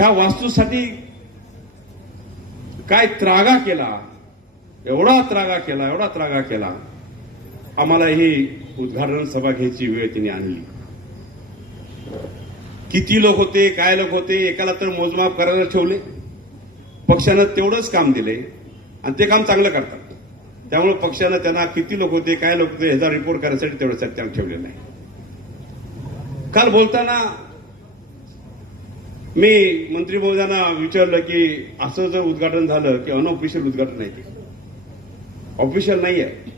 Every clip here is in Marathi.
ह्या वास्तूसाठी काय त्रागा केला, एवढा त्रागा केला, आम्हाला ही उद्घाटन सभा घ्यायची वेळ तिने आणली. किती लोक होते, काय लोक होते, एकाला तर मोजमाप करायला ठेवले. पक्षानं तेवढंच काम दिले आणि ते काम चांगलं करतात. त्यामुळे पक्षानं त्यांना किती लोक होते, काय लोक होते ह्याचा रिपोर्ट करायसाठी तेवढंच त्यांना ठेवलेलं नाही. काल बोलताना मी मंत्री महोदयांना विचारलं की असं जर उद्घाटन झालं की अनऑफिशियल उद्घाटन आहे, ते ऑफिशियल नाही आहे.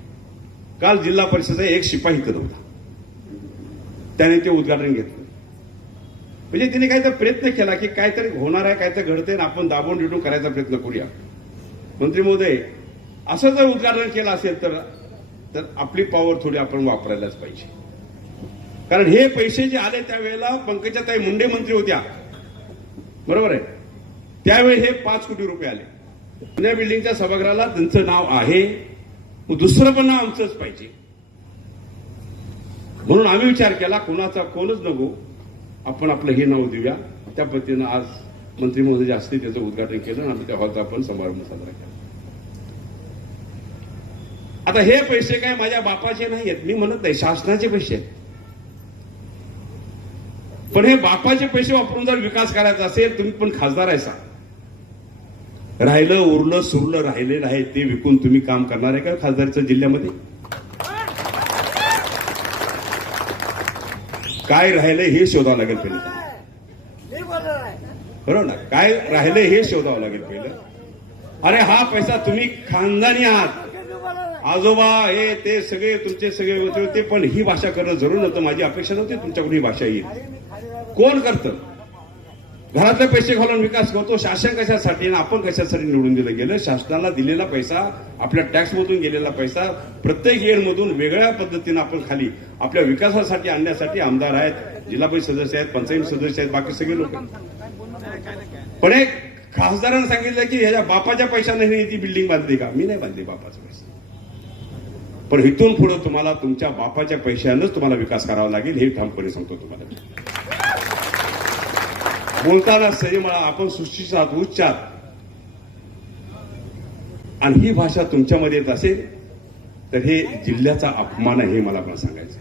काल जिल्हा परिषदेचा एक शिपाई इथं होता, त्याने ते उद्घाटन घेतलं. म्हणजे तिने काहीतरी प्रयत्न केला की काहीतरी होणार आहे, काहीतरी घडते ना, आपण दाबून डिटून करायचा प्रयत्न करूया. मंत्री महोदय, असं जर उद्घाटन केलं असेल तर आपली पॉवर थोडी आपण वापरायलाच पाहिजे. कारण हे पैसे जे आले त्यावेळेला पंकजाताई मुंडे मंत्री होत्या, बरोबर आहे, त्यावेळी हे 5 कोटी रुपये आले. पुण्या बिल्डिंगच्या सभागृहाला त्यांचं नाव आहे, दुसरं पण नाव आमचंच पाहिजे. म्हणून आम्ही विचार केला कोणच नको, आपण आपलं हे नाव देऊया. त्या पद्धतीनं आज मंत्री महोदय असते त्याचं उद्घाटन केलं आणि त्या हॉलचा आपण समारंभ साजरा केला. आता हे पैसे काय माझ्या बापाचे नाही आहेत, मी म्हणत नाही, शासनाचे पैसे आहेत. पण हे बापाचे पैसे वापरून जर विकास करायचा असेल, तुम्ही पण खासदार आहे सा, राहिलं उरलं सुरलं राहिलेलं आहे ते विकून तुम्ही काम करणार आहे का खासदारच्या जिल्ह्यामध्ये? काय राहिलंय हे शोधावं लागेल पहिलं, बरोबर ना? काय राहिलंय हे शोधावं लागेल पहिलं. अरे हा पैसा तुम्ही खानदानी आहात, आजोबा हे ते सगळे तुमचे सगळे होते, पण ही भाषा करणं जरूर नव्हतं. माझी अपेक्षा नव्हती तुमच्याकडून ही भाषा येईल. कोण करतं? घरातले पैसे घालून विकास करतो. शासन कशासाठी आणि आपण कशासाठी निवडून दिलं गेलं? शासनाला दिलेला पैसा, आपल्या टॅक्समधून गेलेला पैसा प्रत्येक येडमधून वेगळ्या पद्धतीनं आपण खाली आपल्या विकासासाठी आणण्यासाठी आमदार आहेत, जिल्हा परिषद सदस्य आहेत, पंचायत सदस्य आहेत, बाकी सगळे लोक. पण एक खासदारांनी सांगितलं की ह्याच्या बापाच्या पैशाने ती बिल्डिंग बांधली का? मी नाही बांधली बापाचा पैसा. पण इथून पुढे तुम्हाला तुमच्या बापाच्या पैशानंच तुम्हाला विकास करावा लागेल, हे ठामपणे सांगतो तुम्हाला. बोलताना संयम, आपण सुशिक्षित आहात, उच्च आहात, आणि ही भाषा तुमच्यामध्ये येत असेल तर हे जिल्ह्याचा अपमान आहे, हे मला पण सांगायचं.